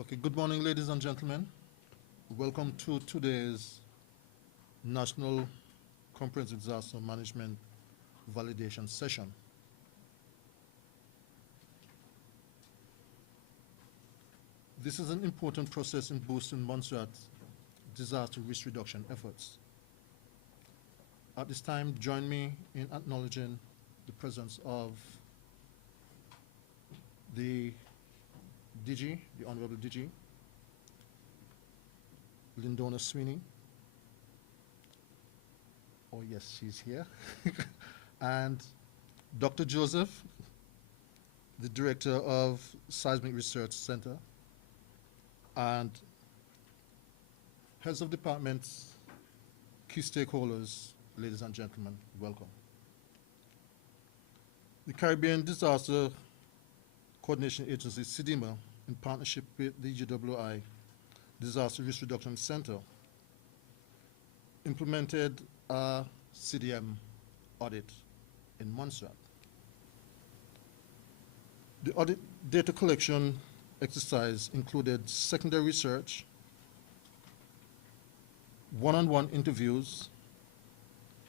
Okay, good morning, ladies and gentlemen. Welcome to today's National Comprehensive Disaster Management Validation Session. This is an important process in boosting Montserrat's disaster risk reduction efforts. At this time, join me in acknowledging the presence of the DG, the Honorable DG, Lindona Sweeney. Oh yes, she's here. And Dr. Joseph, the Director of Seismic Research Center, and heads of departments, key stakeholders, ladies and gentlemen, welcome. The Caribbean Disaster Coordination Agency, CDEMA, in partnership with the UWI Disaster Risk Reduction Center, implemented a CDM audit in Montserrat. The audit data collection exercise included secondary research, one-on-one interviews,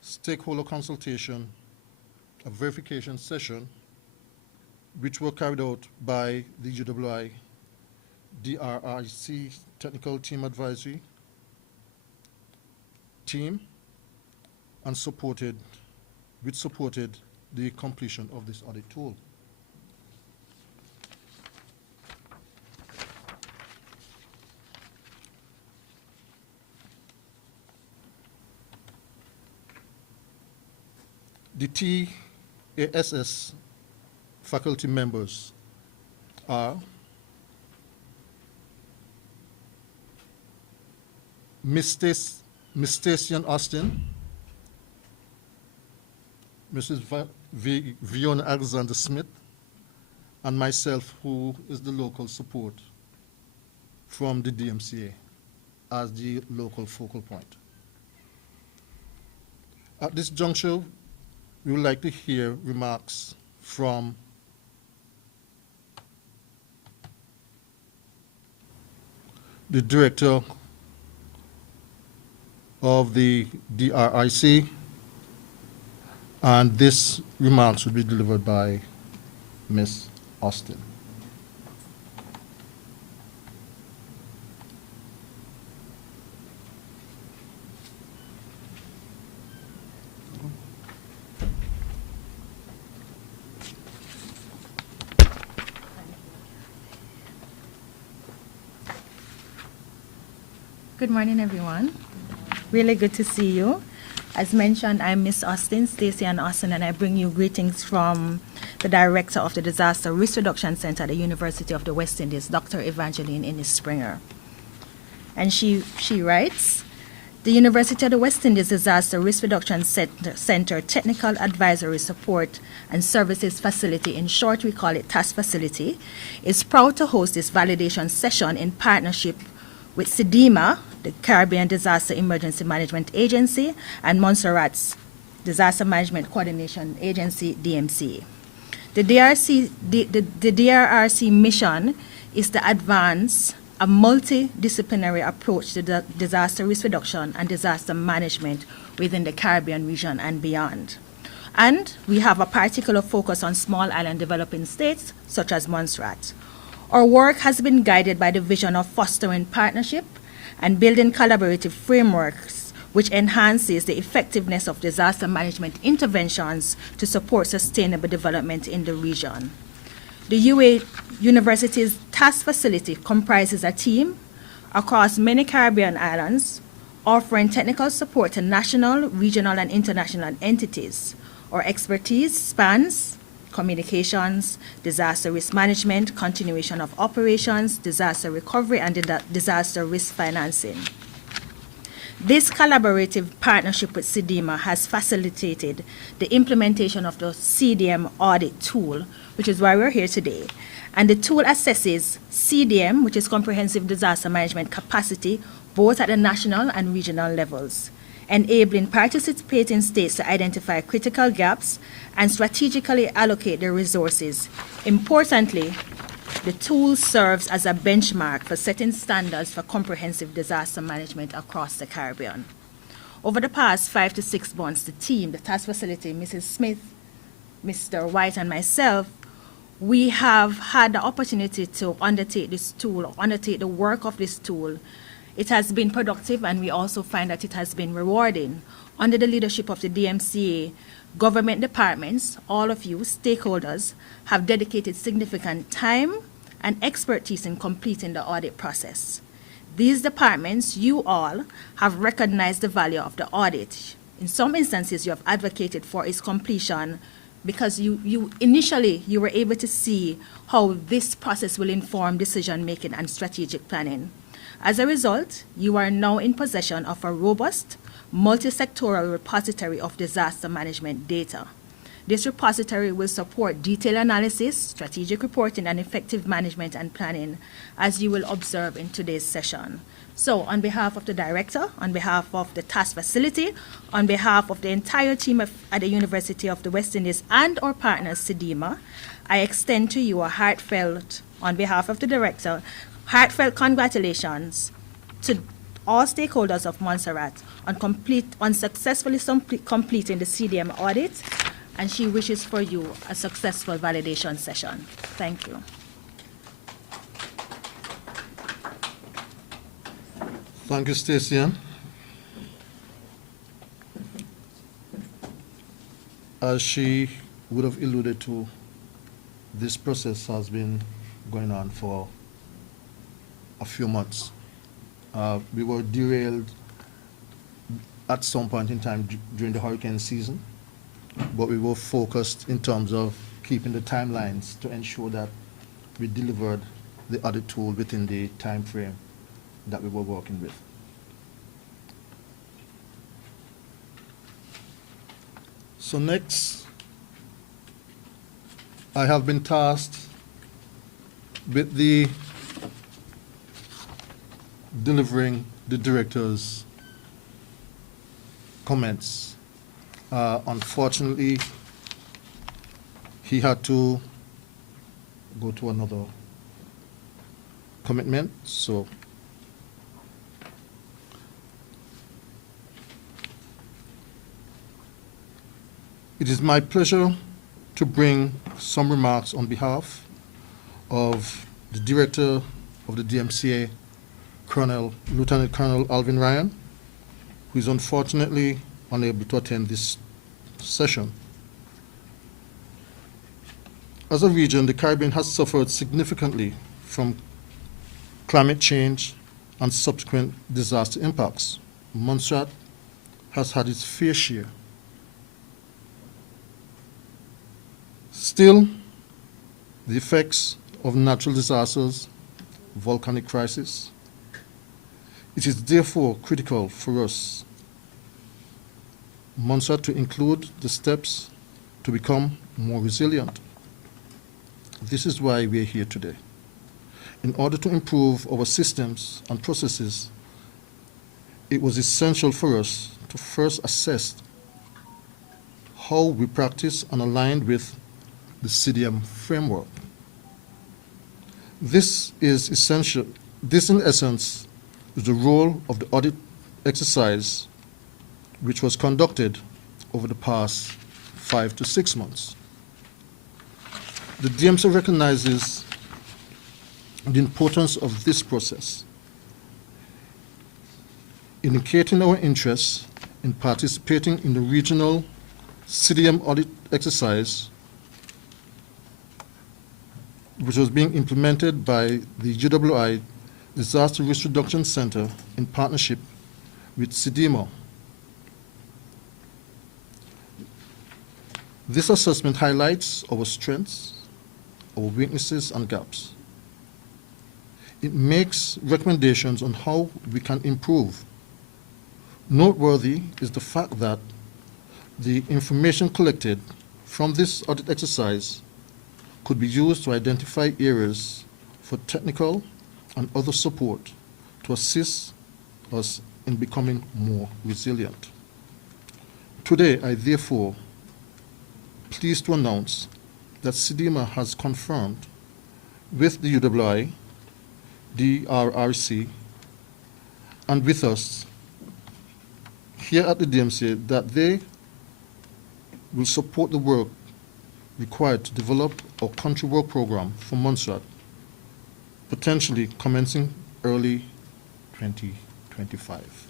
stakeholder consultation, a verification session, which were carried out by the UWI DRRC Technical Team Advisory team, and supported the completion of this audit tool. The TASS faculty members are Ms. Stacey Austin, Mrs. Fiona Alexander Smith, and myself, who is the local support from the DMCA as the local focal point. At this juncture, we would like to hear remarks from the Director of the DRRC, and this remarks will be delivered by Ms. Austin. Good morning, everyone. Really good to see you. As mentioned, I'm Miss Austin, Stacey Ann Austin, and I bring you greetings from the Director of the Disaster Risk Reduction Center at the University of the West Indies, Dr. Evangeline Innis Springer. And she writes, the University of the West Indies Disaster Risk Reduction Center Technical Advisory Support and Services Facility, in short we call it TAS Facility, is proud to host this validation session in partnership with CDEMA, the Caribbean Disaster Emergency Management Agency, and Montserrat's Disaster Management Coordination Agency, DMC. The DRRC mission is to advance a multidisciplinary approach to disaster risk reduction and disaster management within the Caribbean region and beyond. And we have a particular focus on small island developing states such as Montserrat. Our work has been guided by the vision of fostering partnership and building collaborative frameworks which enhances the effectiveness of disaster management interventions to support sustainable development in the region. The UA University's TAS facility comprises a team across many Caribbean islands, offering technical support to national, regional, and international entities. Our expertise spans communications, disaster risk management, continuation of operations, disaster recovery, and disaster risk financing. This collaborative partnership with CDEMA has facilitated the implementation of the CDM audit tool, which is why we're here today. And the tool assesses CDM, which is Comprehensive Disaster Management Capacity, both at the national and regional levels, enabling participating states to identify critical gaps and strategically allocate their resources. Importantly, The tool serves as a benchmark for setting standards for comprehensive disaster management across the Caribbean. Over the past 5 to 6 months, the team, the task facility, Mrs. Smith, Mr. White, and myself, we have had the opportunity to undertake this tool, undertake the work of this tool. It has been productive, and we also find that it has been rewarding. Under the leadership of the DMCA, government departments, all of you, stakeholders, have dedicated significant time and expertise in completing the audit process. These departments, you all, have recognized the value of the audit. In some instances, you have advocated for its completion because you initially were able to see how this process will inform decision-making and strategic planning. As a result, you are now in possession of a robust, multi-sectoral repository of disaster management data. This repository will support detailed analysis, strategic reporting, and effective management and planning, as you will observe in today's session. So, on behalf of the director, on behalf of the task facility, on behalf of the entire team at the University of the West Indies and our partners, CDEMA, I extend to you a heartfelt, on behalf of the director, heartfelt congratulations to all stakeholders of Montserrat on successfully completing the CDM audit, and she wishes for you a successful validation session. Thank you. Thank you, Stacey. As she would have alluded to, this process has been going on for a few months. We were derailed at some point in time during the hurricane season, but we were focused in terms of keeping the timelines to ensure that we delivered the audit tool within the time frame that we were working with. So next, I have been tasked with delivering the director's comments. Unfortunately, he had to go to another commitment, so it is my pleasure to bring some remarks on behalf of the director of the DMCA, Lieutenant Colonel Alvin Ryan, who is unfortunately unable to attend this session. As a region, the Caribbean has suffered significantly from climate change and subsequent disaster impacts. Montserrat has had its fair share. Still, the effects of natural disasters, volcanic crisis, it is therefore critical for us, Montserrat, to include the steps to become more resilient. This is why we are here today. In order to improve our systems and processes, it was essential for us to first assess how we practice and align with the CDM framework. This is essential. This, in essence, is the role of the audit exercise which was conducted over the past 5 to 6 months. The DMCA recognizes the importance of this process, indicating our interest in participating in the regional CDM audit exercise, which was being implemented by the UWI Disaster Risk Reduction Center in partnership with CDEMA. This assessment highlights our strengths, our weaknesses, and gaps. It makes recommendations on how we can improve. Noteworthy is the fact that the information collected from this audit exercise could be used to identify areas for technical and other support to assist us in becoming more resilient. Today, I therefore pleased to announce that CDEMA has confirmed with the UWI, DRRC, and with us here at the DMCA that they will support the work required to develop our country work program for Montserrat, potentially commencing early 2025.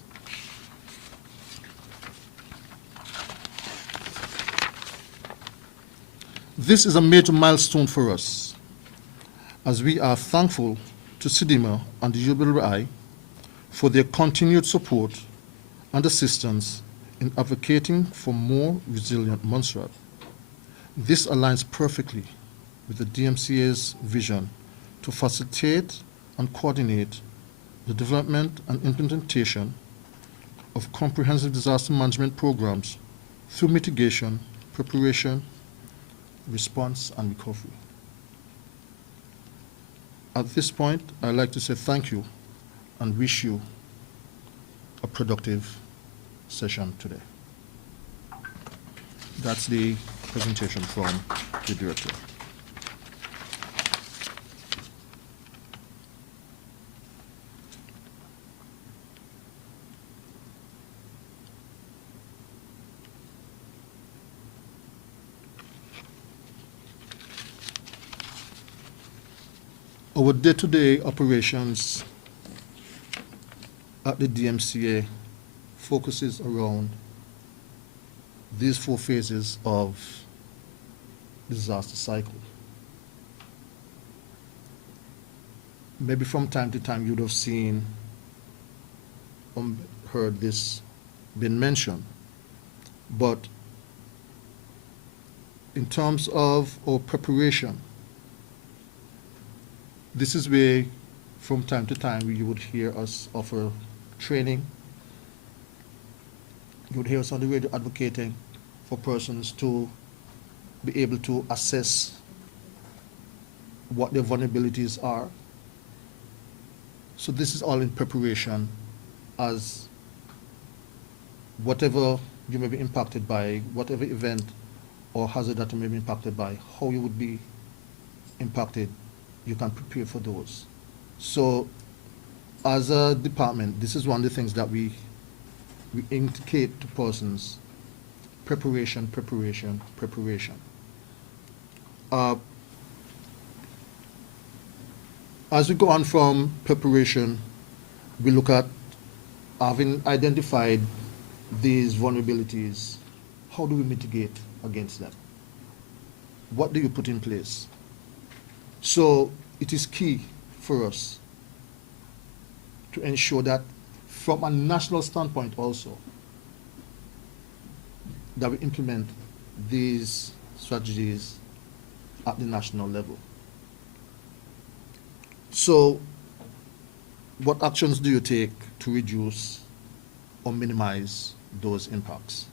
This is a major milestone for us, as we are thankful to CDEMA and the UWI for their continued support and assistance in advocating for more resilient Montserrat. This aligns perfectly with the DMCA's vision to facilitate and coordinate the development and implementation of comprehensive disaster management programs through mitigation, preparation, response, and recovery. At this point, I'd like to say thank you and wish you a productive session today. That's the presentation from the director. Our day-to-day operations at the DMCA focuses around these 4 phases of disaster cycle. Maybe from time to time you'd have seen or heard this been mentioned, but in terms of our preparation, this is where from time to time you would hear us offer training. You would hear us on the radio advocating for persons to be able to assess what their vulnerabilities are. So this is all in preparation, as whatever you may be impacted by, whatever event or hazard that you may be impacted by, how you would be impacted, you can prepare for those. So as a department, this is one of the things that we indicate to persons: preparation, preparation, preparation. As we go on from preparation, we look at having identified these vulnerabilities, how do we mitigate against them? What do you put in place? So it is key for us to ensure that from a national standpoint also, that we implement these strategies at the national level. So what actions do you take to reduce or minimize those impacts?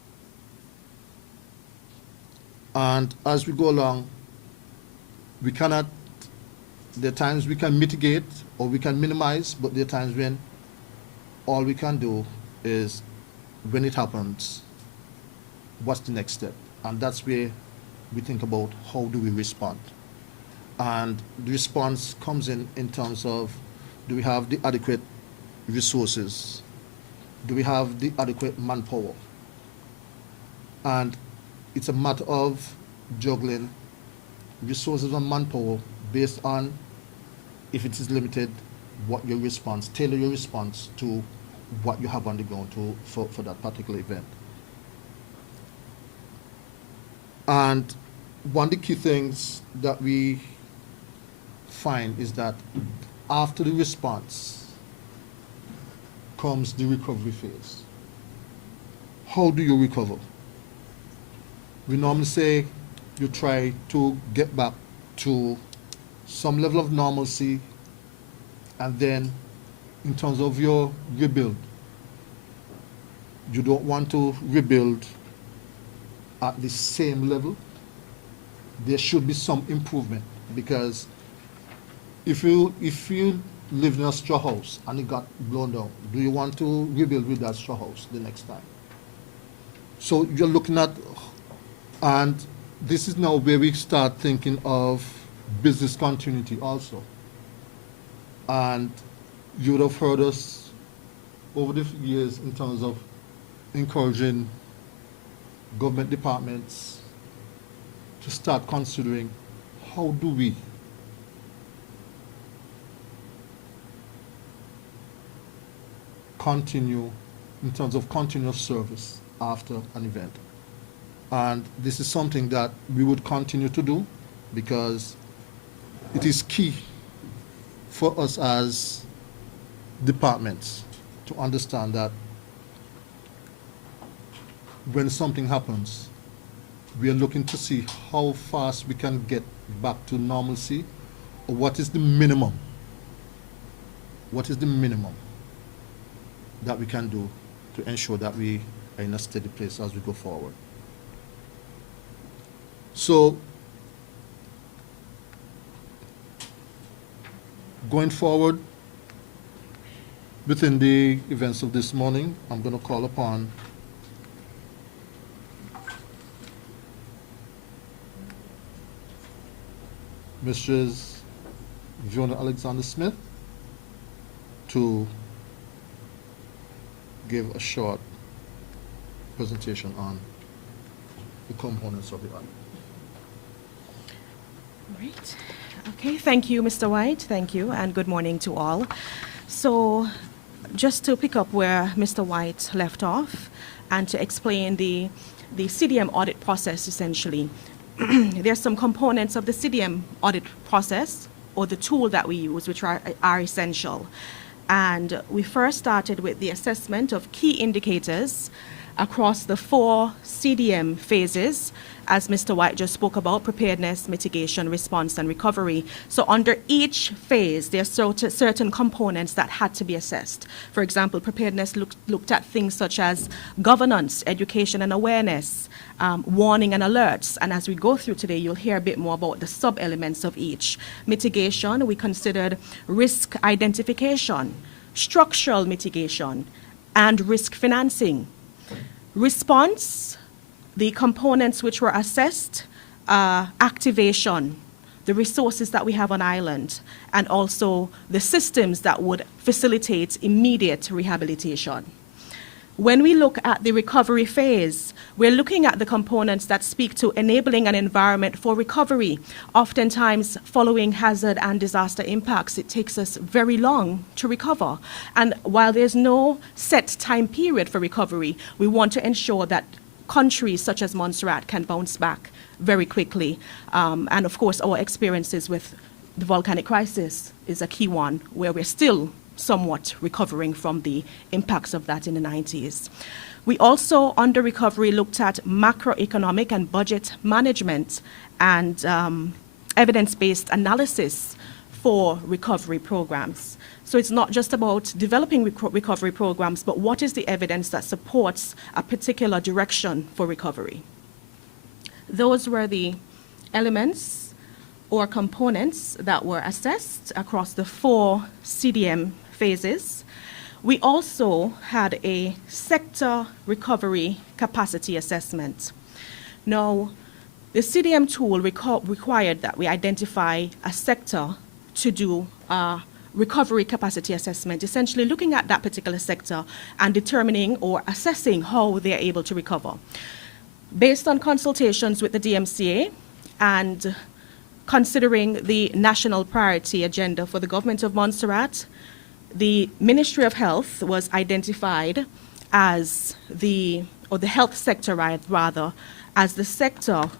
And as we go along, we cannot, there are times we can mitigate or we can minimize, but there are times when all we can do is, when it happens, what's the next step? And that's where we think about how do we respond. And the response comes in terms of, do we have the adequate resources? Do we have the adequate manpower? And it's a matter of juggling resources and manpower based on, if it is limited, what your response, tailor your response to what you have on the ground for that particular event. And one of the key things that we find is that after the response comes the recovery phase. How do you recover? We normally say you try to get back to some level of normalcy, and then in terms of your rebuild, you don't want to rebuild at the same level. There should be some improvement, because if you live in a straw house and it got blown down, do you want to rebuild with that straw house the next time? So you're looking at, and this is now where we start thinking of business continuity also. And you would have heard us over the years in terms of encouraging government departments to start considering how do we continue in terms of continuous service after an event. And this is something that we would continue to do because it is key for us as departments to understand that when something happens, we are looking to see how fast we can get back to normalcy, or what is the minimum that we can do to ensure that we are in a steady place as we go forward. So, going forward, within the events of this morning, I'm going to call upon Mrs. Fiona Alexander-Smith to give a short presentation on the components of the audit. Great. Okay, thank you, Mr. White. Thank you, and good morning to all. So, just to pick up where Mr. White left off and to explain the CDM audit process, essentially. There's some components of the CDM audit process, or the tool that we use, which are essential. And we first started with the assessment of key indicators across the 4 CDM phases, as Mr. White just spoke about: preparedness, mitigation, response, and recovery. So under each phase, there are certain components that had to be assessed. For example, preparedness looked at things such as governance, education and awareness, warning and alerts. And as we go through today, you'll hear a bit more about the sub-elements of each. Mitigation, we considered risk identification, structural mitigation, and risk financing. Response, the components which were assessed, activation, the resources that we have on island, and also the systems that would facilitate immediate rehabilitation. When we look at the recovery phase, we're looking at the components that speak to enabling an environment for recovery. Oftentimes, following hazard and disaster impacts, it takes us very long to recover. And while there's no set time period for recovery, we want to ensure that countries such as Montserrat can bounce back very quickly. And of course, our experiences with the volcanic crisis is a key one, where we're still somewhat recovering from the impacts of that in the 90s. We also, under recovery, looked at macroeconomic and budget management and evidence-based analysis for recovery programs. So it's not just about developing recovery programs, but what is the evidence that supports a particular direction for recovery? Those were the elements or components that were assessed across the 4 CDM phases. We also had a sector recovery capacity assessment. Now, the CDM tool required that we identify a sector to do a recovery capacity assessment, essentially looking at that particular sector and determining or assessing how they are able to recover. Based on consultations with the DMCA and considering the national priority agenda for the government of Montserrat, the Ministry of Health was identified as or the health sector rather, as the sector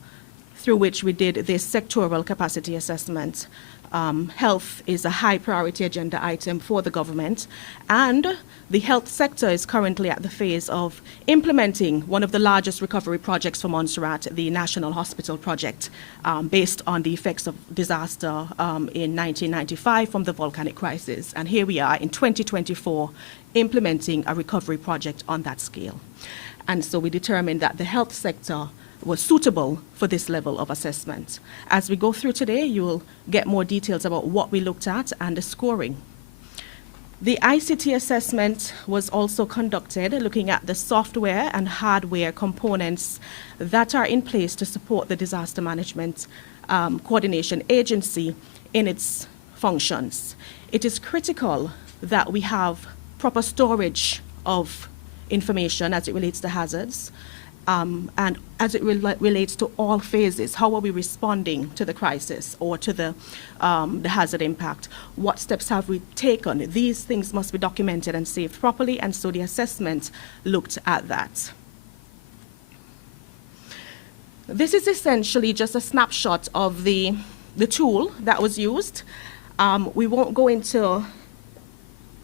through which we did this sectoral capacity assessment. Health is a high priority agenda item for the government, and the health sector is currently at the phase of implementing one of the largest recovery projects for Montserrat, the National Hospital Project, based on the effects of disaster in 1995 from the volcanic crisis. And here we are in 2024 implementing a recovery project on that scale. And so we determined that the health sector was suitable for this level of assessment. As we go through today, you will get more details about what we looked at and the scoring. The ICT assessment was also conducted looking at the software and hardware components that are in place to support the disaster management coordination agency in its functions. It is critical that we have proper storage of information as it relates to hazards, and as it relates to all phases. How are we responding to the crisis or to the hazard impact? What steps have we taken? These things must be documented and saved properly, and so the assessment looked at that. This is essentially just a snapshot of the tool that was used. We won't go into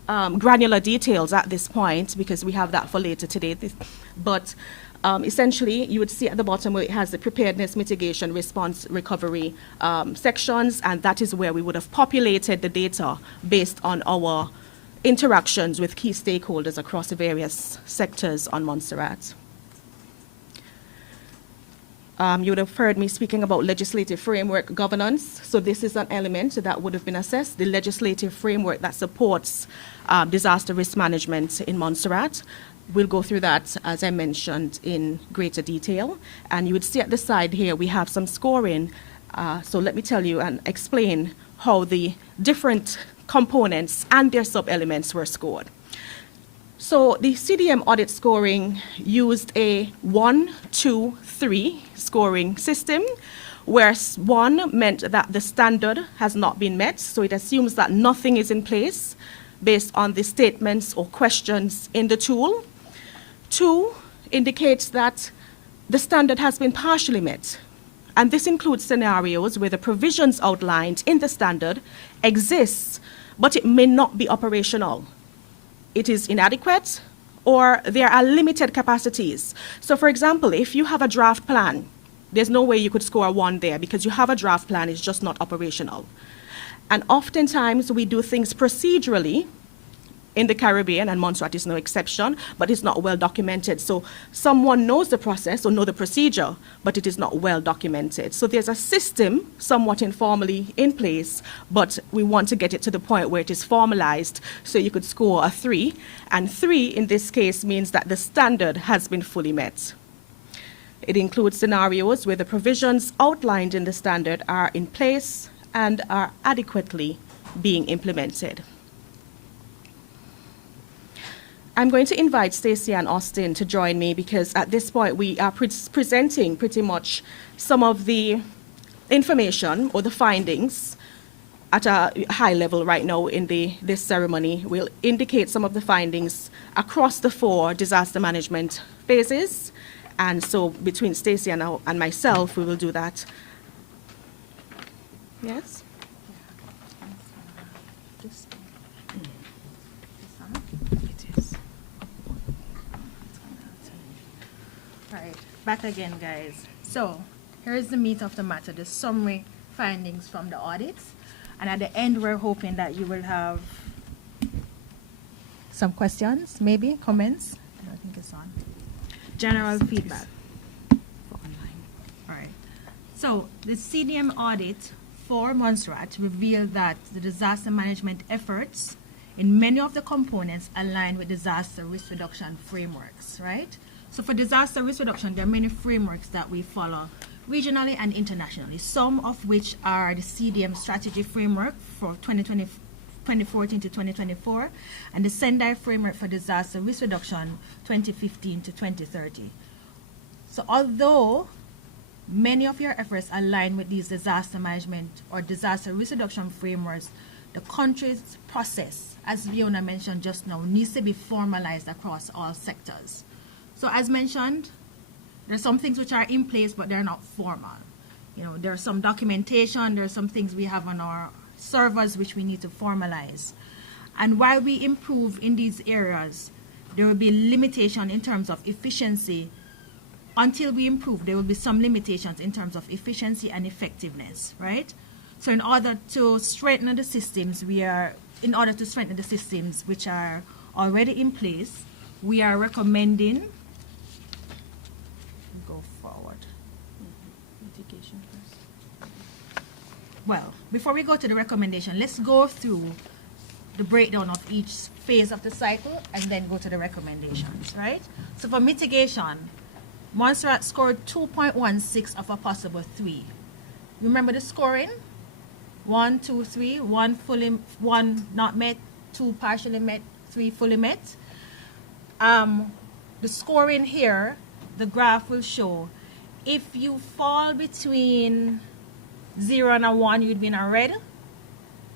granular details at this point because we have that for later today. But essentially, you would see at the bottom where it has the preparedness, mitigation, response, recovery sections, and that is where we would have populated the data based on our interactions with key stakeholders across the various sectors on Montserrat. You would have heard me speaking about legislative framework governance. So this is an element that would have been assessed, the legislative framework that supports disaster risk management in Montserrat. We'll go through that, as I mentioned, in greater detail. And you would see at the side here, we have some scoring. So let me tell you and explain how the different components and their sub-elements were scored. So the CDM audit scoring used a 1, 2, 3 scoring system, where 1 meant that the standard has not been met, so it assumes that nothing is in place based on the statements or questions in the tool. 2 indicates that the standard has been partially met, and this includes scenarios where the provisions outlined in the standard exists, but it may not be operational. It is inadequate, or there are limited capacities. So for example, if you have a draft plan, there's no way you could score 1 there because you have a draft plan, it's just not operational. And oftentimes we do things procedurally in the Caribbean, and Montserrat is no exception, but it's not well documented. So someone knows the process or know the procedure, but it is not well documented. So there's a system somewhat informally in place, but we want to get it to the point where it is formalized, so you could score a 3. And 3 in this case means that the standard has been fully met. It includes scenarios where the provisions outlined in the standard are in place and are adequately being implemented. I'm going to invite Stacey and Austin to join me because at this point we are presenting pretty much some of the information or the findings at a high level right now in this ceremony. We'll indicate some of the findings across the 4 disaster management phases. And so between Stacey and myself, we will do that. Yes? Back again, guys. So here's the meat of the matter, the summary findings from the audits. And at the end, we're hoping that you will have some questions, maybe comments. I don't think it's on. General feedback. All right. So the CDM audit for Montserrat revealed that the disaster management efforts in many of the components align with disaster risk reduction frameworks, right? So for disaster risk reduction, there are many frameworks that we follow regionally and internationally, some of which are the CDM strategy framework for 2014 to 2024, and the Sendai framework for disaster risk reduction 2015 to 2030. So although many of your efforts align with these disaster management or disaster risk reduction frameworks, the country's process, as Leona mentioned just now, needs to be formalized across all sectors. So as mentioned, there are some things which are in place, but they're not formal. You know, there's some documentation, there are some things we have on our servers which we need to formalize. And while we improve in these areas, there will be limitation in terms of efficiency. Until we improve, there will be some limitations in terms of efficiency and effectiveness, right? So in order to strengthen the systems, which are already in place, we are recommending Well, before we go to the recommendation, let's go through the breakdown of each phase of the cycle and then go to the recommendations, right? So for mitigation, Montserrat scored 2.16 of a possible 3. remember the scoring? 1, 2, 3, 1 fully, 1 not met, 2 partially met, 3 fully met. The scoring here, the graph will show if you fall between 0 and a 1, you'd be in a red.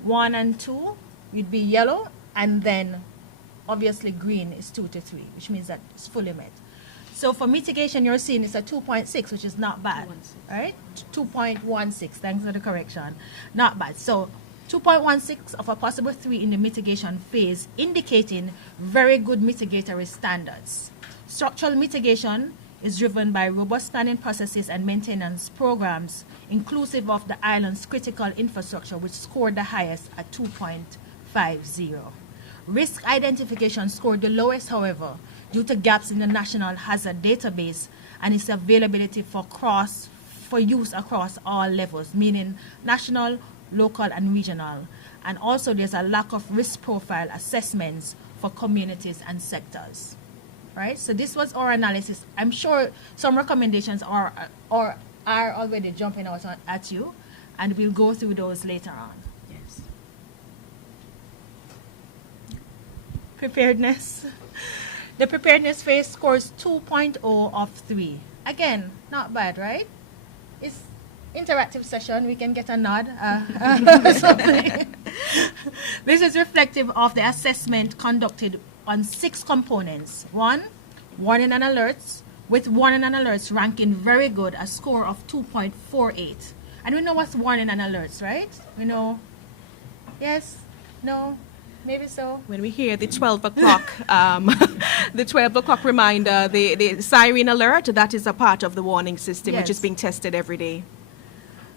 1 and 2, you'd be yellow, and then obviously green is 2 to 3, which means that it's fully met. So for mitigation, you're seeing it's a 2.6, which is not bad, right? 2.16, thanks for the correction. Not bad. So 2.16 of a possible 3 in the mitigation phase, indicating very good mitigatory standards. Structural mitigation is driven by robust planning processes and maintenance programs, inclusive of the island's critical infrastructure, which scored the highest at 2.50. Risk identification scored the lowest, however, due to gaps in the national hazard database and its availability for use across all levels, meaning national, local, and regional. And also there's a lack of risk profile assessments for communities and sectors. Right? So this was our analysis. I'm sure some recommendations are already jumping out at you, and we'll go through those later on. Yes. Preparedness. The preparedness phase scores 2.0 of 3. Again, not bad, right? It's interactive session. We can get a nod. Something. This is reflective of the assessment conducted on 6 components. 1, warning and alerts, with warning and alerts ranking very good, a score of 2.48. And we know what's warning and alerts, right? We know. Yes? No? Maybe so. When we hear the 12 o'clock, the 12 o'clock reminder, the siren alert, that is a part of the warning system, which is Yes. being tested every day.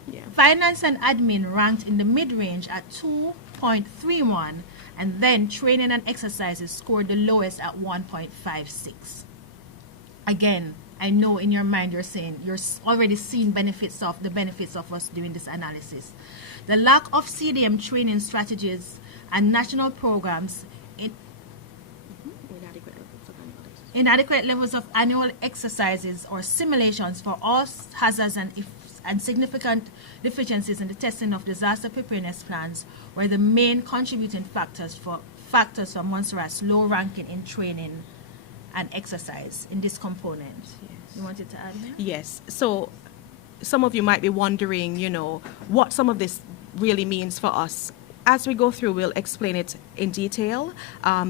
Yeah. Finance and admin ranked in the mid-range at 2.31, and then training and exercises scored the lowest at 1.56. Again, I know in your mind you're saying you're already seeing the benefits of us doing this analysis. The lack of CDM training strategies and national programs, inadequate levels of annual exercises or simulations for all hazards and significant deficiencies in the testing of disaster preparedness plans were the main contributing factors for Montserrat's low ranking in training and exercise in this component. Yes. You wanted to add here? Yes. So some of you might be wondering, what some of this really means for us. As we go through, we'll explain it in detail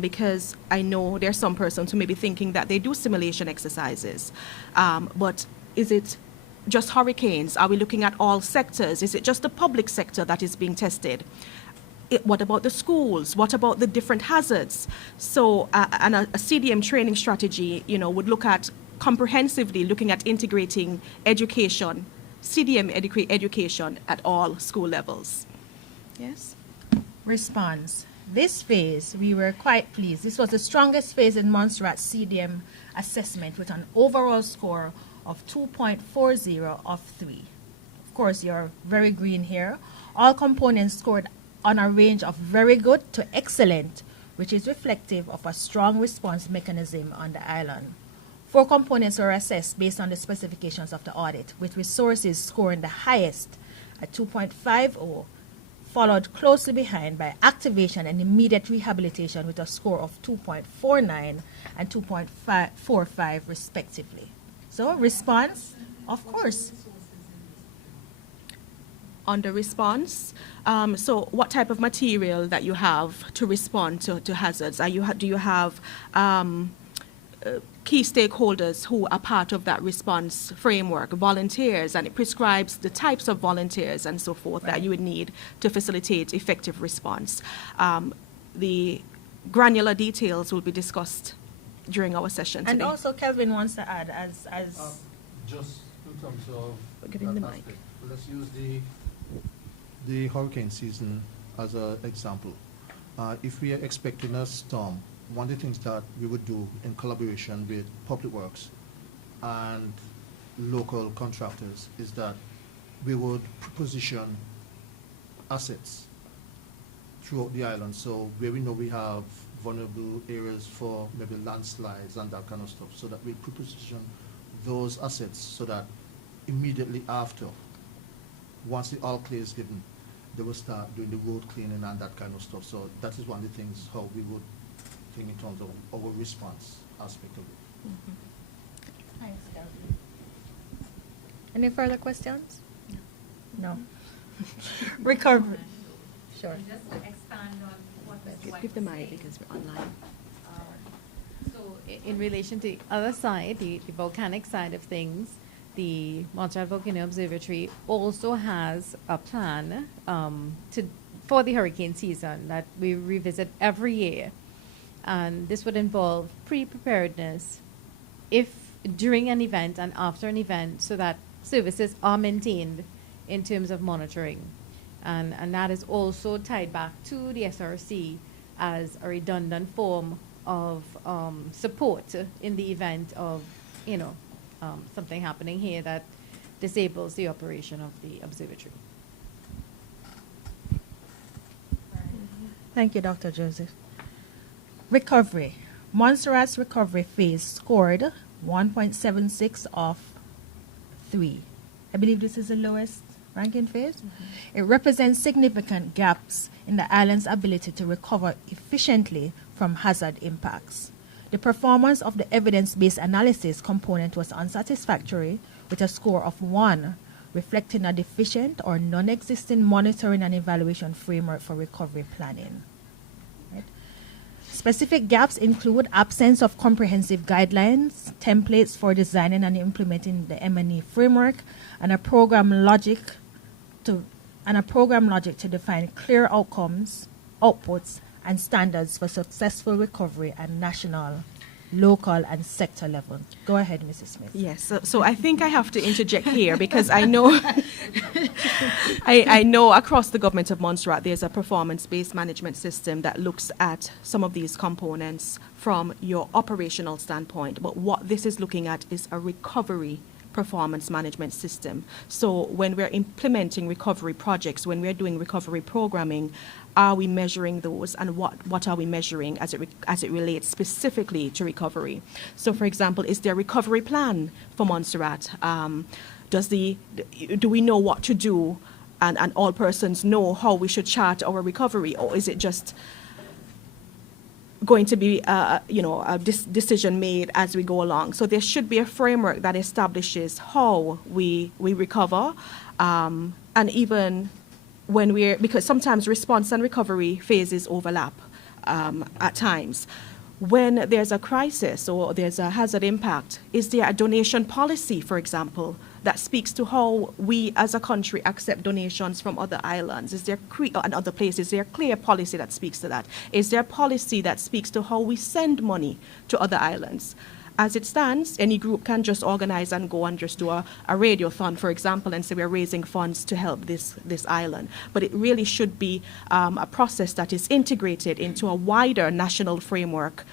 because I know there are some persons who may be thinking that they do simulation exercises. But is it just hurricanes? Are we looking at all sectors? Is it just the public sector that is being tested? What about the schools? What about the different hazards? So and a CDM training strategy, would look at comprehensively looking at integrating education, CDM education at all school levels. Yes? Response. This phase, we were quite pleased. This was the strongest phase in Montserrat's CDM assessment with an overall score of 2.40 of 3. Of course, you're very green here. All components scored on a range of very good to excellent, which is reflective of a strong response mechanism on the island. 4 components were assessed based on the specifications of the audit, with resources scoring the highest at 2.50, followed closely behind by activation and immediate rehabilitation with a score of 2.49 and 2.45 respectively. So response, of course. On the response, so what type of material that you have to respond to hazards? Do you have key stakeholders who are part of that response framework, volunteers, and it prescribes the types of volunteers and so forth that you would need to facilitate effective response. The granular details will be discussed during our session today. And also Kelvin wants to add as Just in terms of Give him that the mic. aspect, let's use the hurricane season as an example. If we are expecting a storm, one of the things that we would do in collaboration with Public Works and local contractors is that we would position assets throughout the island. So where we know we have vulnerable areas for maybe landslides and that kind of stuff, so that we position those assets so that immediately after once the all clear is given, they will start doing the road cleaning and that kind of stuff. So that is one of the things how we would think in terms of our response aspect of it. Thanks, Gabby. Any further questions? No. Recovery. Sure. Just to expand on what Mr. White Give the was mic saying. because we're online. So in relation to the other side, the volcanic side of things, the Montserrat Volcano Observatory also has a plan for the hurricane season that we revisit every year. And this would involve pre-preparedness during an event and after an event, so that services are maintained in terms of monitoring. And that is also tied back to the SRC as a redundant form of support in the event of, something happening here that disables the operation of the observatory. Thank you, Dr. Joseph. Recovery. Montserrat's recovery phase scored 1.76 of 3. I believe this is the lowest ranking phase. It represents significant gaps in the island's ability to recover efficiently from hazard impacts. The performance of the evidence-based analysis component was unsatisfactory, with a score of 1, reflecting a deficient or non-existent monitoring and evaluation framework for recovery planning. Right? Specific gaps include absence of comprehensive guidelines, templates for designing and implementing the M&E framework, and a program logic to define clear outcomes, outputs, and standards for successful recovery at national, local, and sector level. Go ahead, Mrs. Smith. Yes, so I think I have to interject here because I know I know across the government of Montserrat there's a performance-based management system that looks at some of these components from your operational standpoint. But what this is looking at is a recovery performance management system. So when we're implementing recovery projects, when we're doing recovery programming, are we measuring those, and what are we measuring as it relates specifically to recovery? So for example, is there a recovery plan for Montserrat? Do we know what to do, and all persons know how we should chart our recovery, or is it just going to be a decision made as we go along? So there should be a framework that establishes how we recover, and even when because sometimes response and recovery phases overlap at times. When there's a crisis or there's a hazard impact, is there a donation policy, for example, that speaks to how we as a country accept donations from other islands? Is there and other places? Is there a clear policy that speaks to that? Is there a policy that speaks to how we send money to other islands? As it stands, any group can just organize and go and just do a radiothon, for example, and say we're raising funds to help this island. But it really should be a process that is integrated into a wider national framework,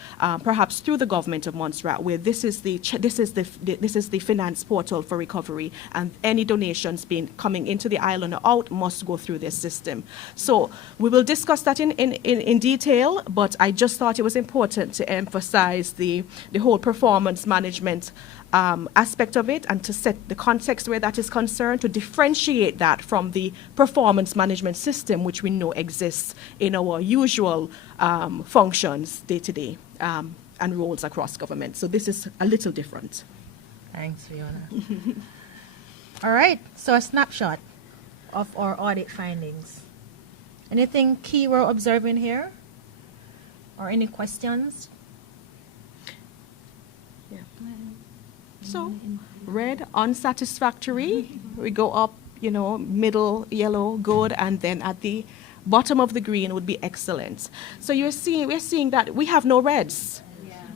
perhaps through the government of Montserrat, where this is the finance portal for recovery, and any donations coming into the island or out must go through this system. So we will discuss that in detail, but I just thought it was important to emphasize the whole performance management aspect of it, and to set the context where that is concerned, to differentiate that from the performance management system, which we know exists in our usual functions day to day and roles across government. So this is a little different. Thanks, Fiona. All right, so a snapshot of our audit findings. Anything key we're observing here? Or any questions? Yeah. So, red, unsatisfactory. We go up, middle, yellow, good, and then at the bottom of the green would be excellent. So we're seeing that we have no reds.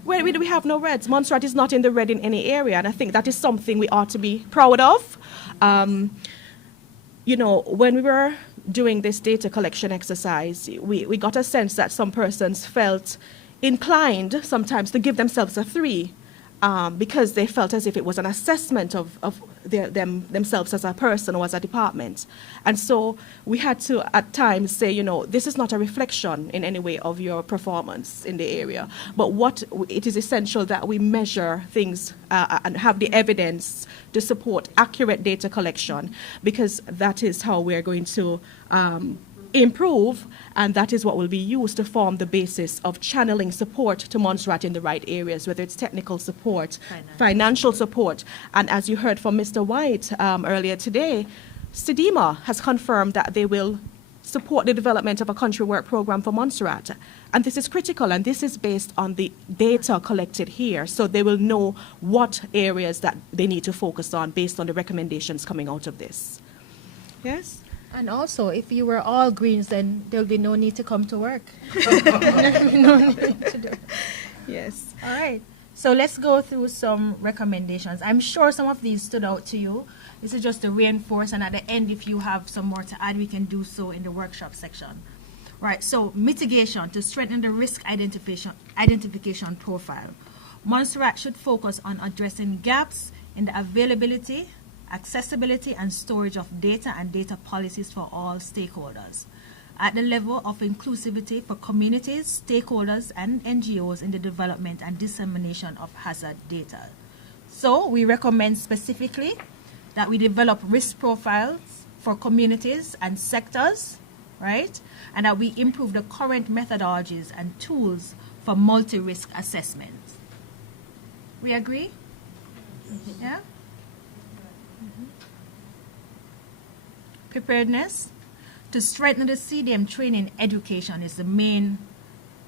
Where do we have no reds? Montserrat is not in the red in any area, and I think that is something we ought to be proud of. When we were doing this data collection exercise, we got a sense that some persons felt inclined sometimes to give themselves a 3. Because they felt as if it was an assessment of themselves as a person or as a department. And so we had to at times say, you know, this is not a reflection in any way of your performance in the area, but what it is essential that we measure things and have the evidence to support accurate data collection, because that is how we're going to improve, and that is what will be used to form the basis of channeling support to Montserrat in the right areas, whether it's technical support, financial support. And as you heard from Mr. White earlier today, CDEMA has confirmed that they will support the development of a country work program for Montserrat. And this is critical, and this is based on the data collected here, so they will know what areas that they need to focus on based on the recommendations coming out of this. Yes? And also, if you were all Greens, then there'll be no need to come to work. No need to do. Yes. All right. So let's go through some recommendations. I'm sure some of these stood out to you. This is just to reinforce, and at the end, if you have some more to add, we can do so in the workshop section. Right. So mitigation to strengthen the risk identification profile. Montserrat should focus on addressing gaps in the availability, accessibility and storage of data and data policies for all stakeholders at the level of inclusivity for communities, stakeholders, and NGOs in the development and dissemination of hazard data. So we recommend specifically that we develop risk profiles for communities and sectors, right? And that we improve the current methodologies and tools for multi-risk assessment. We agree? Yeah? Preparedness. To strengthen the CDM training education is the main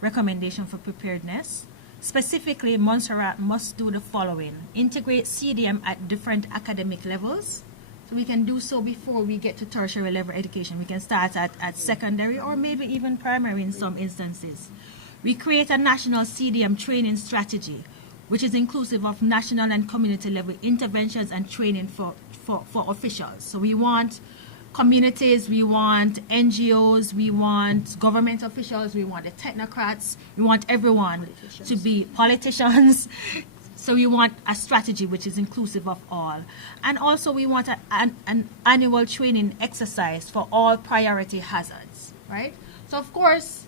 recommendation for preparedness. Specifically, Montserrat must do the following. Integrate CDM at different academic levels. So we can do so before we get to tertiary level education. We can start at secondary or maybe even primary in some instances. We create a national CDM training strategy, which is inclusive of national and community level interventions and training for officials. So we want communities, we want NGOs, we want government officials, we want the technocrats, we want everyone to be politicians. So we want a strategy which is inclusive of all. And also we want an annual training exercise for all priority hazards, right? So of course,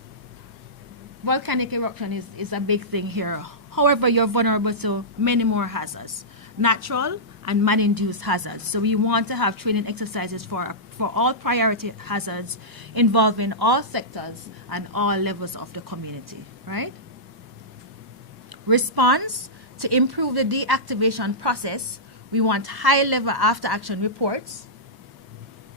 volcanic eruption is a big thing here. However, you're vulnerable to many more hazards, natural and man-induced hazards. So we want to have training exercises for all priority hazards involving all sectors and all levels of the community, right? Response. To improve the deactivation process, we want high-level after-action reports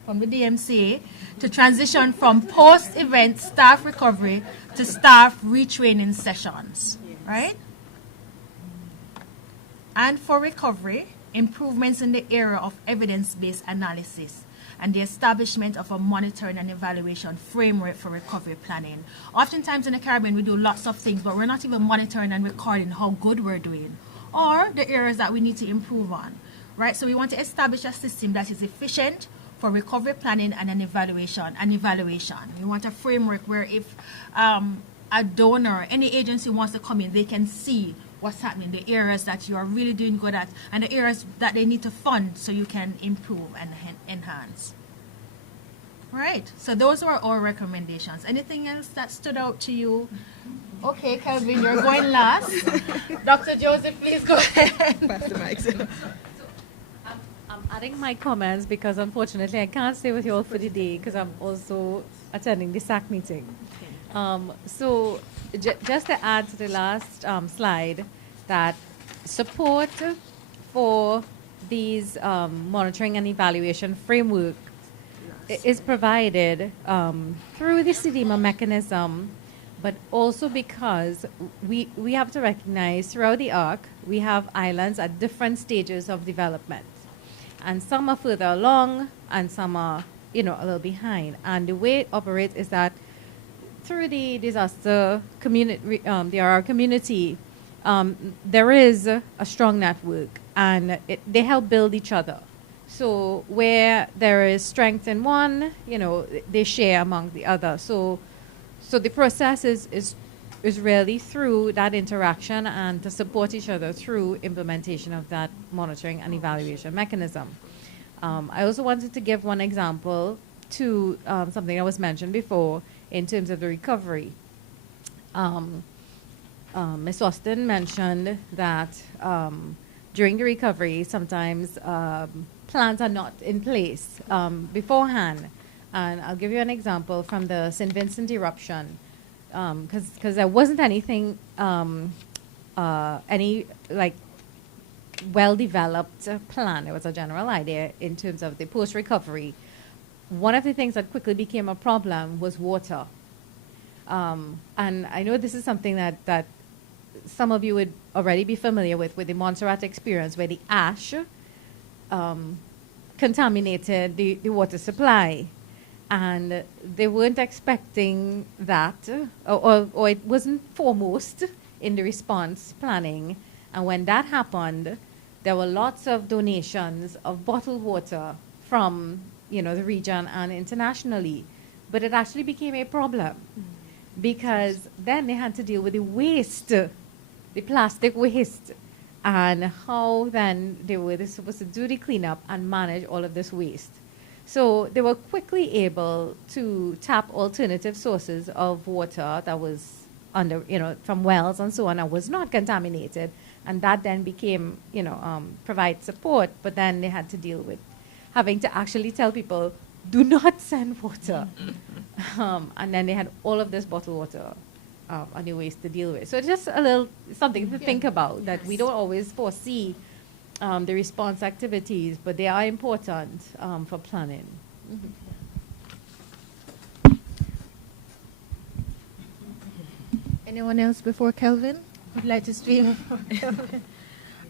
from the DMCA to transition from post-event staff recovery to staff retraining sessions, right? And for recovery, improvements in the area of evidence-based analysis and the establishment of a monitoring and evaluation framework for recovery planning. Oftentimes in the Caribbean, we do lots of things, but we're not even monitoring and recording how good we're doing or the areas that we need to improve on, right? So we want to establish a system that is efficient for recovery planning and an evaluation. We want a framework where if a donor, any agency wants to come in, they can see what's happening, the areas that you are really doing good at, and the areas that they need to fund so you can improve and enhance. Right, so those are our recommendations. Anything else that stood out to you? Okay, Kelvin, you're going last. Dr. Joseph, please go ahead. Pass the mic. I'm adding my comments because unfortunately I can't stay with you all for the day because I'm also attending the SAC meeting. So just to add to the last slide, that support for these monitoring and evaluation framework is provided through the CDEMA mechanism, but also because we have to recognize throughout the arc, we have islands at different stages of development. And some are further along and some are, a little behind. And the way it operates is that through the disaster community, DRR community, there is a strong network, and they help build each other. So where there is strength in one, they share among the other. So the process is is really through that interaction and to support each other through implementation of that monitoring and evaluation mechanism. I also wanted to give one example to something that was mentioned before in terms of the recovery. Ms. Austin mentioned that during the recovery, sometimes plans are not in place beforehand. And I'll give you an example from the St. Vincent eruption, because there wasn't anything, any like well-developed plan. It was a general idea in terms of the post-recovery. One of the things that quickly became a problem was water. And I know this is something that some of you would already be familiar with the Montserrat experience, where the ash contaminated the water supply. And they weren't expecting that, or it wasn't foremost in the response planning. And when that happened, there were lots of donations of bottled water from, the region and internationally. But it actually became a problem because then they had to deal with the waste, the plastic waste, and how then they were supposed to do the cleanup and manage all of this waste. So they were quickly able to tap alternative sources of water that was from wells and so on, and was not contaminated. And that then became, provide support, but then they had to deal with having to actually tell people, do not send water. And then they had all of this bottled water on the waste to deal with. So it's just a little something to think about, that we don't always foresee the response activities, but they are important for planning. Anyone else before Kelvin would like to speak?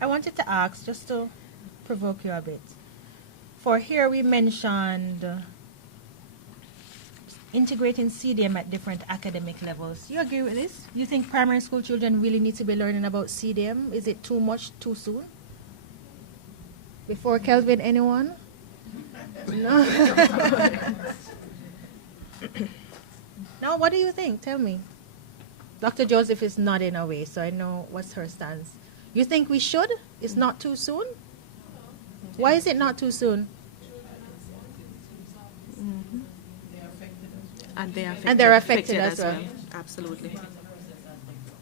I wanted to ask, just to provoke you a bit. For here we mentioned integrating CDM at different academic levels. You agree with this? You think primary school children really need to be learning about CDM? Is it too much, too soon? Before Kelvin, anyone? No? Now, what do you think? Tell me. Dr. Joseph is nodding away, so I know what's her stance. You think we should? It's not too soon? Why is it not too soon? Mm-hmm. And And they're affected as well. Absolutely.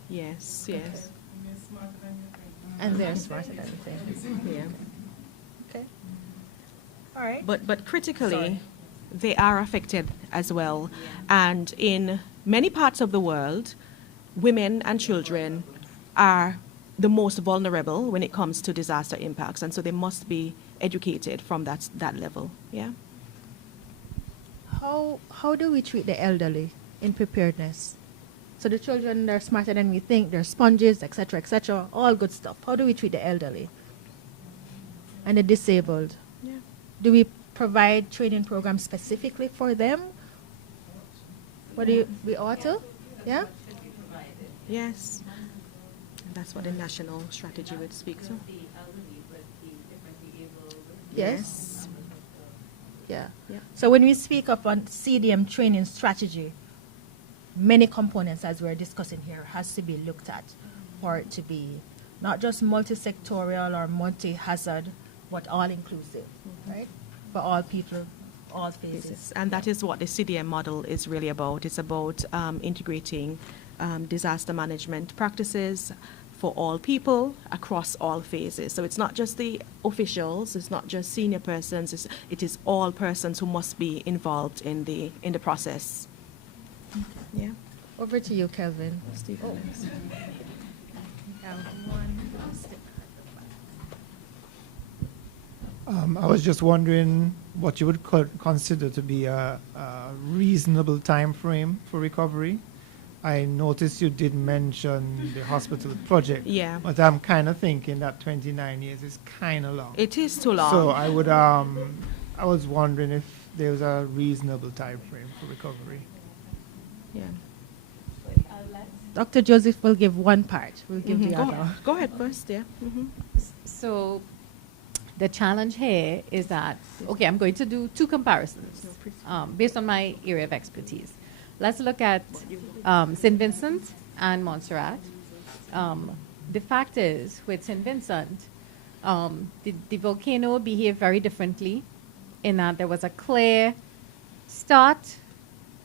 Yes, yes. And they're smarter than things. Yeah. Okay. All right. But critically, they are affected as well. And in many parts of the world, women and children are the most vulnerable when it comes to disaster impacts, and so they must be educated from that level. Yeah. How do we treat the elderly in preparedness? So the children, they're smarter than we think, they're sponges, etc., all good stuff. How do we treat the elderly and the disabled? Yeah. Do we provide training programs specifically for them? We ought to? Yeah? Yes. That's what the national strategy would speak to. Yes. Yeah. Yeah. So when we speak up on CDM training strategy, many components, as we're discussing here, has to be looked at for it to be not just multi-sectorial or multi-hazard, but all-inclusive, right? For all people, all phases. And that is what the CDM model is really about. It's about integrating disaster management practices for all people across all phases. So it's not just the officials, it's not just senior persons, it is all persons who must be involved in the process. Okay. Yeah. Over to you, Kelvin. Steve. Oh. I was just wondering what you would consider to be a reasonable time frame for recovery. I noticed you did mention the hospital project. Yeah. But I'm kind of thinking that 29 years is kind of long. It is too long. So I was wondering if there was a reasonable time frame for recovery. Yeah. Dr. Joseph will give one part. We'll give the other. Go ahead first, yeah. So the challenge here is that, okay, I'm going to do two comparisons based on my area of expertise. Let's look at St. Vincent and Montserrat. The fact is, with St. Vincent, the volcano behaved very differently in that there was a clear start.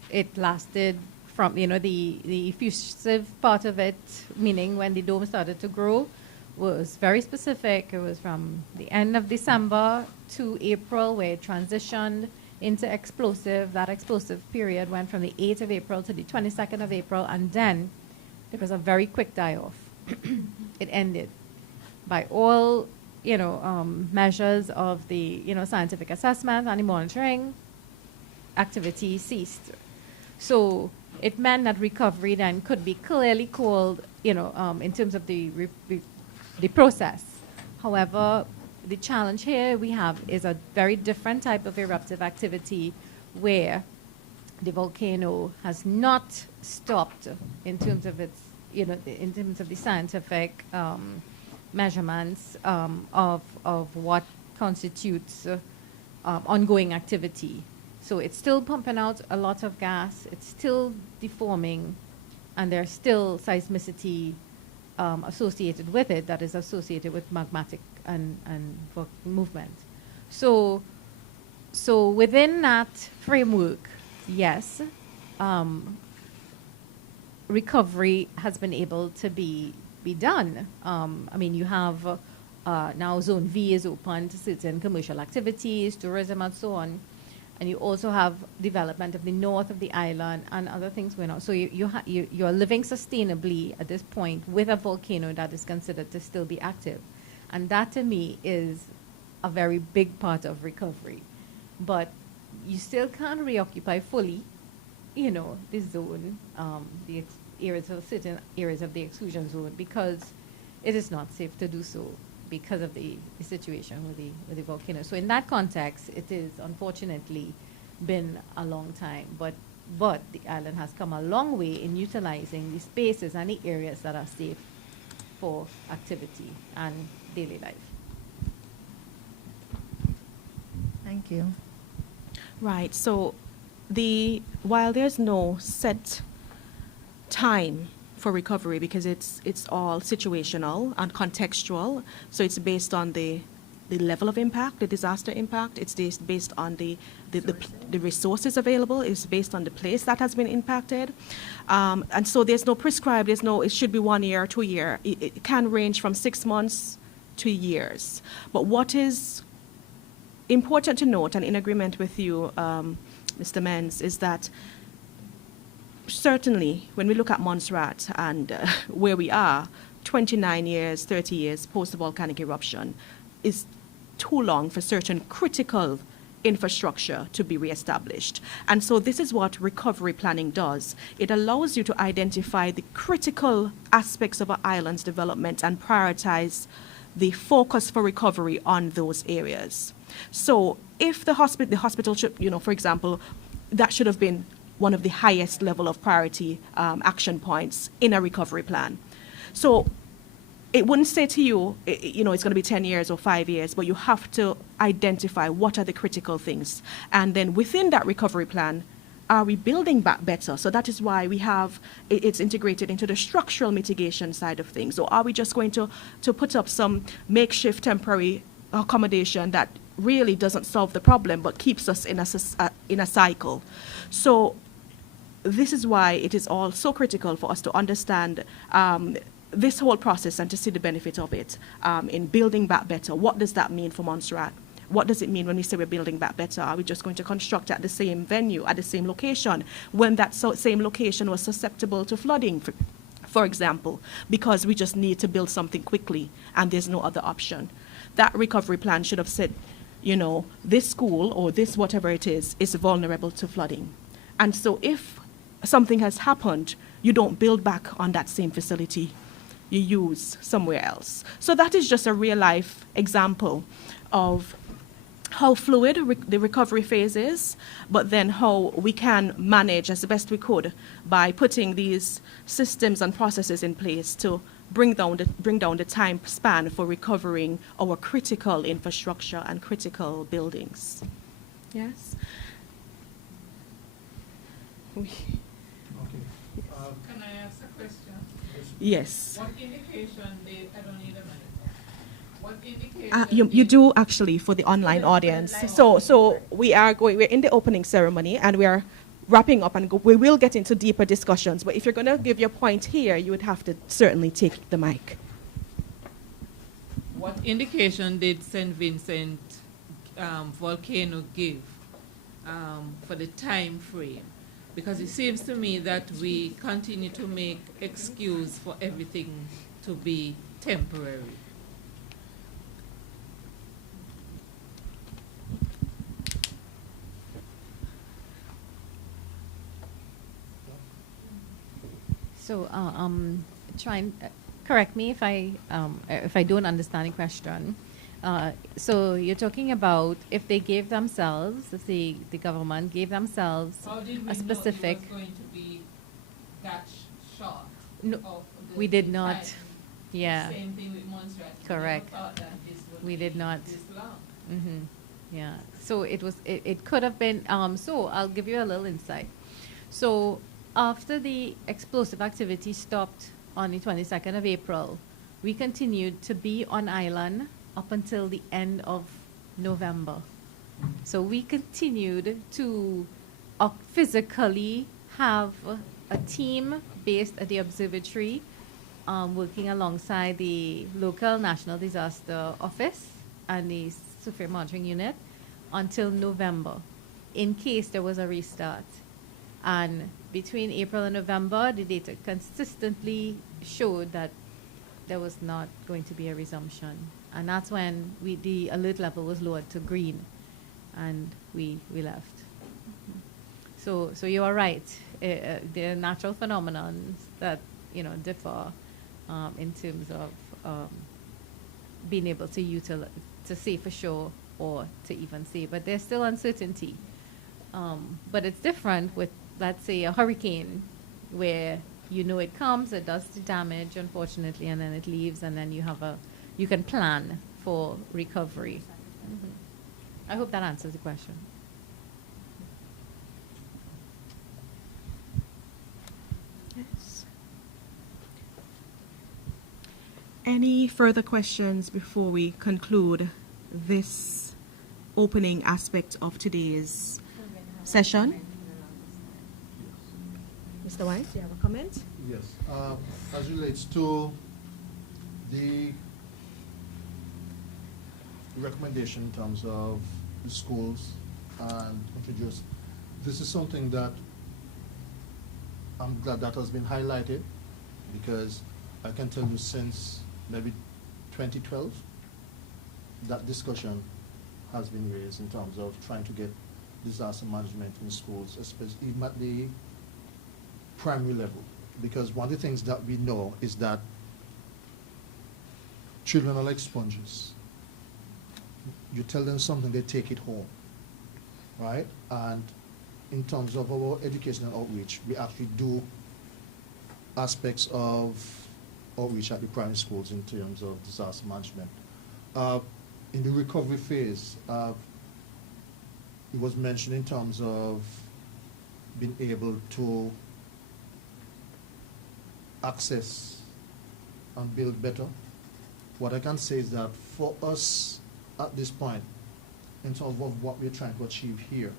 It lasted from, the effusive part of it, meaning when the dome started to grow, was very specific. It was from the end of December to April, where it transitioned into explosive. That explosive period went from the 8th of April to the 22nd of April, and then there was a very quick die-off. It ended. By all, measures of the, scientific assessment and the monitoring, activity ceased. So it meant that recovery then could be clearly called, in terms of the process. However, the challenge here we have is a very different type of eruptive activity where the volcano has not stopped in terms of its, in terms of the scientific measurements of what constitutes ongoing activity. So it's still pumping out a lot of gas, it's still deforming, and there's still seismicity associated with it that is associated with magmatic and movement. So within that framework, yes, recovery has been able to be done. You have now Zone V is open to certain commercial activities, tourism, and so on. And you also have development of the north of the island and other things going on. So you're living sustainably at this point with a volcano that is considered to still be active. And that, to me, is a very big part of recovery. But you still can't reoccupy fully, the zone, the areas of certain areas of the exclusion zone, because it is not safe to do so because of the situation with the volcano. So in that context, it is unfortunately been a long time, but the island has come a long way in utilizing the spaces and the areas that are safe for activity and daily life. Thank you. Right. So while there's no set time for recovery, because it's all situational and contextual, so it's based on the level of impact, the disaster impact. It's based on the resources available. It's based on the place that has been impacted, and so there's no prescribed. It should be 1 year, 2 year. It can range from 6 months to years. But what is important to note, and in agreement with you, Mr. Menz, is that certainly when we look at Montserrat and where we are, 29 years, 30 years post-volcanic eruption is too long for certain critical infrastructure to be reestablished. And so this is what recovery planning does. It allows you to identify the critical aspects of an island's development and prioritize the focus for recovery on those areas. So if the hospital should, for example, that should have been one of the highest level of priority action points in a recovery plan. So it wouldn't say to you, it's going to be 10 years or 5 years, but you have to identify what are the critical things. And then within that recovery plan, are we building back better? So that is why it's integrated into the structural mitigation side of things. So are we just going to put up some makeshift temporary accommodation that really doesn't solve the problem but keeps us in a cycle? So this is why it is all so critical for us to understand this whole process and to see the benefit of it in building back better. What does that mean for Montserrat? What does it mean when we say we're building back better? Are we just going to construct at the same venue, at the same location, when that same location was susceptible to flooding, for example, because we just need to build something quickly and there's no other option? That recovery plan should have said, this school or this whatever it is vulnerable to flooding. And so if something has happened, you don't build back on that same facility. You use somewhere else. So that is just a real life example of how fluid the recovery phase is, but then how we can manage as the best we could by putting these systems and processes in place to bring down the time span for recovering our critical infrastructure and critical buildings. Yes? Okay. Can I ask a question? Yes. What indication did, I don't need a minute. What indication? You do actually for the online audience. So we're in the opening ceremony and we are wrapping up and we will get into deeper discussions. But if you're going to give your point here, you would have to certainly take the mic. What indication did St. Vincent volcano give for the time frame? Because it seems to me that we continue to make excuse for everything to be temporary. So, correct me if I don't understand the question. So you're talking about if they gave themselves, if the government gave themselves How did we a specific. know it was going to be that short? No, of the we did not. time? Yeah. Same thing with Montserrat. We Correct. never thought that this would We be did not. this long. Yeah. So it could have been. So I'll give you a little insight. So after the explosive activity stopped on the 22nd of April, we continued to be on island up until the end of November. So we continued to physically have a team based at the observatory, working alongside the local National Disaster Office and the Severe Monitoring Unit until November, in case there was a restart. And between April and November, the data consistently showed that there was not going to be a resumption. And that's when the alert level was lowered to green, and we left. So you are right. There are natural phenomena that differ in terms of being able to say for sure or to even say, but there's still uncertainty. But it's different with, let's say, a hurricane, where it comes, it does the damage, unfortunately, and then it leaves, and then you can plan for recovery. I hope that answers the question. Yes. Any further questions before we conclude this opening aspect of today's session? Mr. White, do you have a comment? Yes. As relates to the recommendation in terms of the schools and introduce, this is something that I'm glad that has been highlighted, because I can tell you since maybe 2012, that discussion has been raised in terms of trying to get disaster management in schools, especially even at the primary level. Because one of the things that we know is that children are like sponges. You tell them something, they take it home, right? And in terms of our education and outreach, we actually do aspects of outreach at the primary schools in terms of disaster management. In the recovery phase, it was mentioned in terms of being able to access and build better. What I can say is that for us at this point, in terms of what we're trying to achieve here,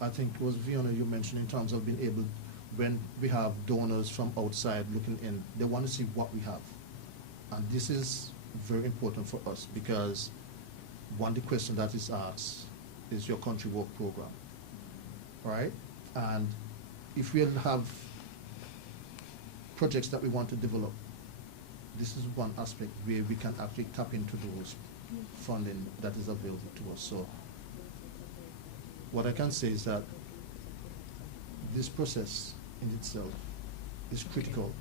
I think it was Fiona you mentioned in terms of being able, when we have donors from outside looking in, they want to see what we have. And this is very important for us, because one of the questions that is asked is your country work program, right? And if we have projects that we want to develop, this is one aspect where we can actually tap into those funding that is available to us. So what I can say is that this process in itself is critical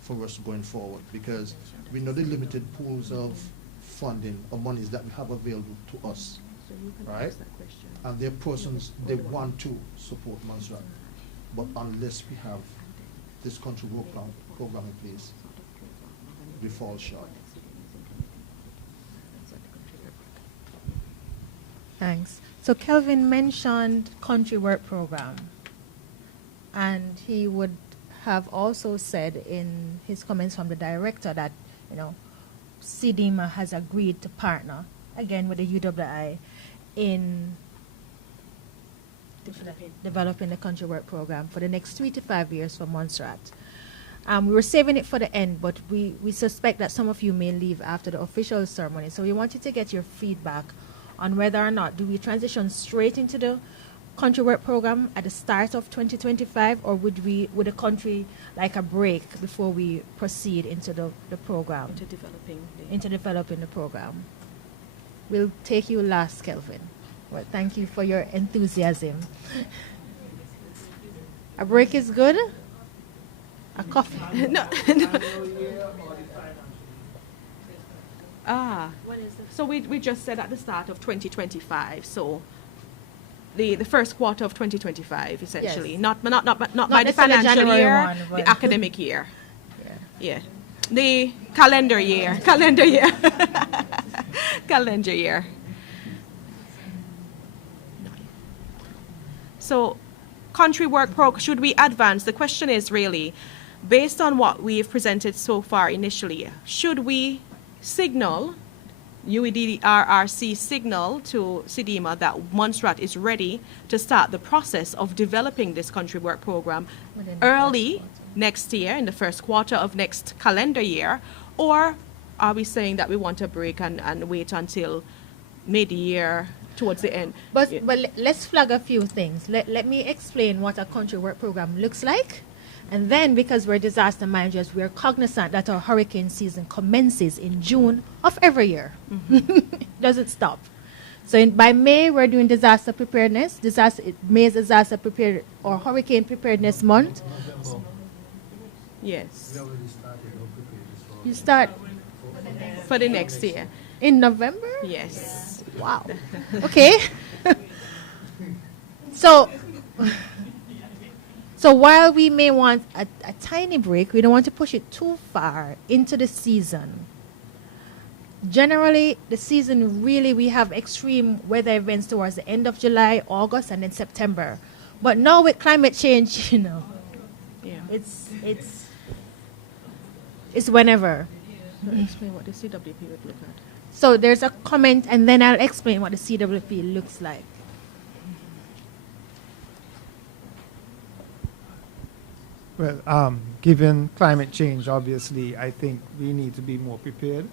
for us going forward, because we know the limited pools of funding or monies that we have available to us, right? And there are persons, they want to support Montserrat, but unless we have this country work program in place, we fall short. Thanks. So Kelvin mentioned country work program, and he would have also said in his comments from the director that, CDEMA has agreed to partner, again with the UWI, in developing the country work program for the next 3 to 5 years for Montserrat. We were saving it for the end, but we suspect that some of you may leave after the official ceremony. So we wanted to get your feedback on whether or not do we transition straight into the country work program at the start of 2025, or would the country like a break before we proceed into the program? Into developing the program. We'll take you last, Kelvin. Well, thank you for your enthusiasm. A break is good? A coffee? No. So we just said at the start of 2025. So the first quarter of 2025, essentially, Yes. not by the necessarily financial January year, 1, but- the academic year. Yeah. Yeah, the calendar year. Calendar year. So, country work program, should we advance? The question is really, based on what we've presented so far initially, should we signal, DRRC signal to CDEMA that Montserrat is ready to start the process of developing this country work program Within the early first quarter. next year, in the first quarter of next calendar year? Or are we saying that we want a break and wait until mid-year, towards the end? But Yeah. let's flag a few things. Let me explain what a country work program looks like. And then, because we're disaster managers, we're cognizant that our hurricane season commences in June of every year. It doesn't stop. So by May, we're doing disaster preparedness. May is disaster prepared or hurricane preparedness month. Yes, You start for the next year. in November? Yes. Wow. Okay. So while we may want a tiny break, we don't want to push it too far into the season. Generally, the season we have extreme weather events towards the end of July, August, and then September. But now with climate change, Yeah. it's whenever. Explain what the CWP would look at. So there's a comment, and then I'll explain what the CWP looks like. Well, given climate change, obviously, I think we need to be more prepared.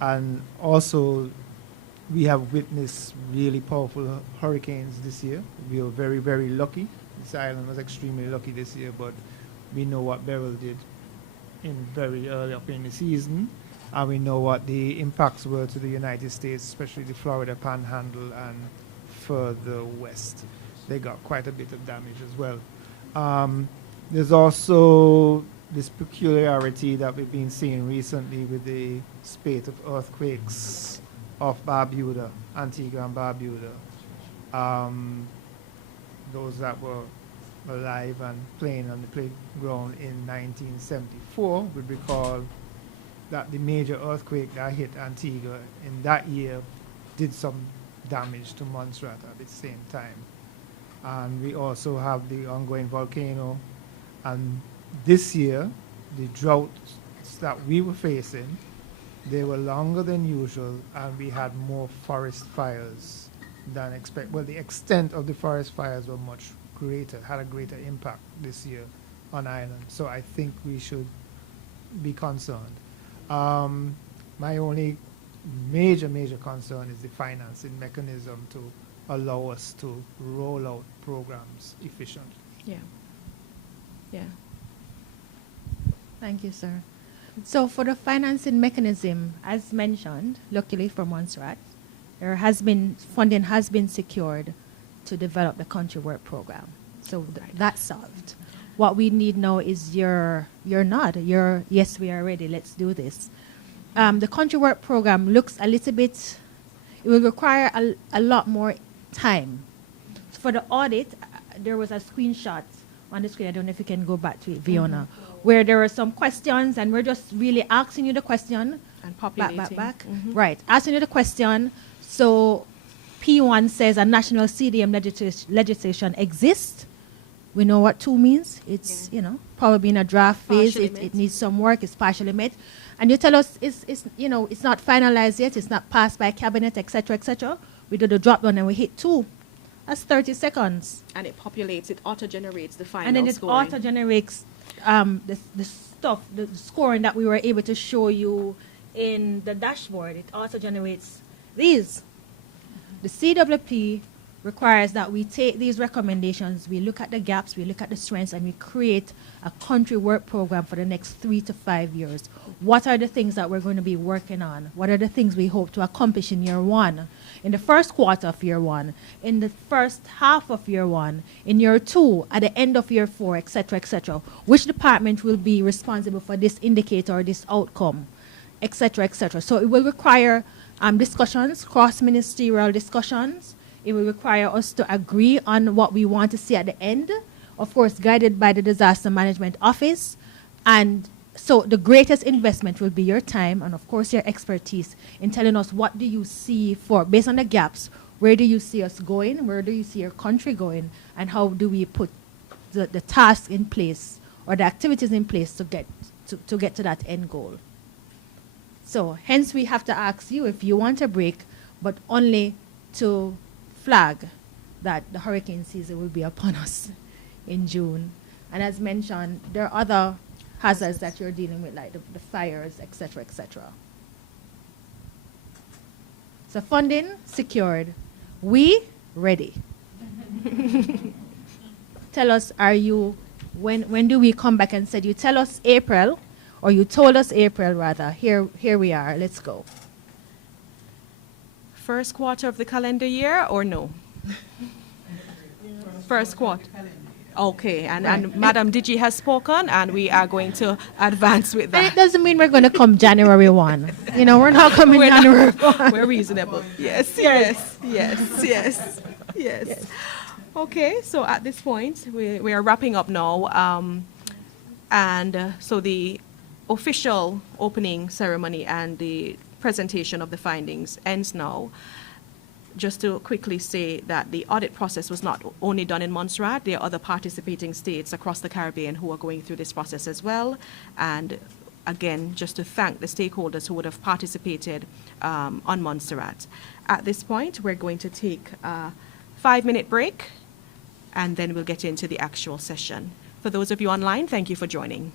And also, we have witnessed really powerful hurricanes this year. We were very, very lucky. This island was extremely lucky this year, but we know what Beryl did in very early up in the season. And we know what the impacts were to the United States, especially the Florida Panhandle and further west. They got quite a bit of damage as well. There's also this peculiarity that we've been seeing recently with the spate of earthquakes off Barbuda, Antigua and Barbuda. Those that were alive and playing on the playground in 1974 would recall that the major earthquake that hit Antigua in that year did some damage to Montserrat at the same time. And we also have the ongoing volcano. And this year, the droughts that we were facing, they were longer than usual, and we had more forest fires than expected. Well, the extent of the forest fires were much greater, had a greater impact this year on island. So I think we should be concerned. My only major concern is the financing mechanism to allow us to roll out programs efficiently. Yeah. Thank you, sir. So for the financing mechanism, as mentioned, luckily for Montserrat, funding has been secured to develop the country work program. So that's solved. What we need now is your nod. Yes, we are ready. Let's do this. The country work program looks a little bit. It will require a lot more time. For the audit, there was a screenshot on the screen. I don't know if you can go back to it, Fiona, where there were some questions, and we're just really asking you the question. And populating. Back. Right. Asking you the question. So P1 says a national CDM legislation exists. We know what 2 means. It's, Yeah. you know, probably in a draft phase. Partially It met. needs some work. It's partially met. And you tell us it's you know, it's not finalized yet. It's not passed by cabinet, etc., etc. We do the drop down and we hit 2. That's 30 seconds. And it populates, it auto-generates the final And then it scoring. auto-generates the stuff, the scoring that we were able to show you in the dashboard. It auto-generates these. The CWP requires that we take these recommendations, we look at the gaps, we look at the strengths, and we create a country work program for the next 3 to 5 years. What are the things that we're going to be working on? What are the things we hope to accomplish in year 1, in the first quarter of year 1, in the first half of year 1, in year 2, at the end of year 4, etc., etc. Which department will be responsible for this indicator or this outcome, etc., etc. So it will require discussions, cross-ministerial discussions. It will require us to agree on what we want to see at the end, of course, guided by the Disaster Management Office. And so the greatest investment will be your time and, of course, your expertise in telling us what do you see for, based on the gaps, where do you see us going, where do you see your country going, and how do we put the tasks in place or the activities in place to get to that end goal. So hence we have to ask you if you want a break, but only to flag that the hurricane season will be upon us in June. And as mentioned, there are other hazards that you're dealing with, like the fires, etc., etc. So funding secured. We ready. Tell us, when do we come back and said, you tell us April, or you told us April rather, here we are, let's go. First quarter of the calendar year or no? First quarter. Okay, and Madam Digi has spoken, and we are going to advance with And it that. doesn't mean we're going to come January 1. You know, we're not coming We're not- January 1. We're reasonable. Yes, yes, yes, yes, yes. Okay, so at this point, we are wrapping up now. So the official opening ceremony and the presentation of the findings ends now. Just to quickly say that the audit process was not only done in Montserrat, there are other participating states across the Caribbean who are going through this process as well. And again, just to thank the stakeholders who would have participated on Montserrat. At this point, we're going to take a 5-minute break, and then we'll get into the actual session. For those of you online, thank you for joining.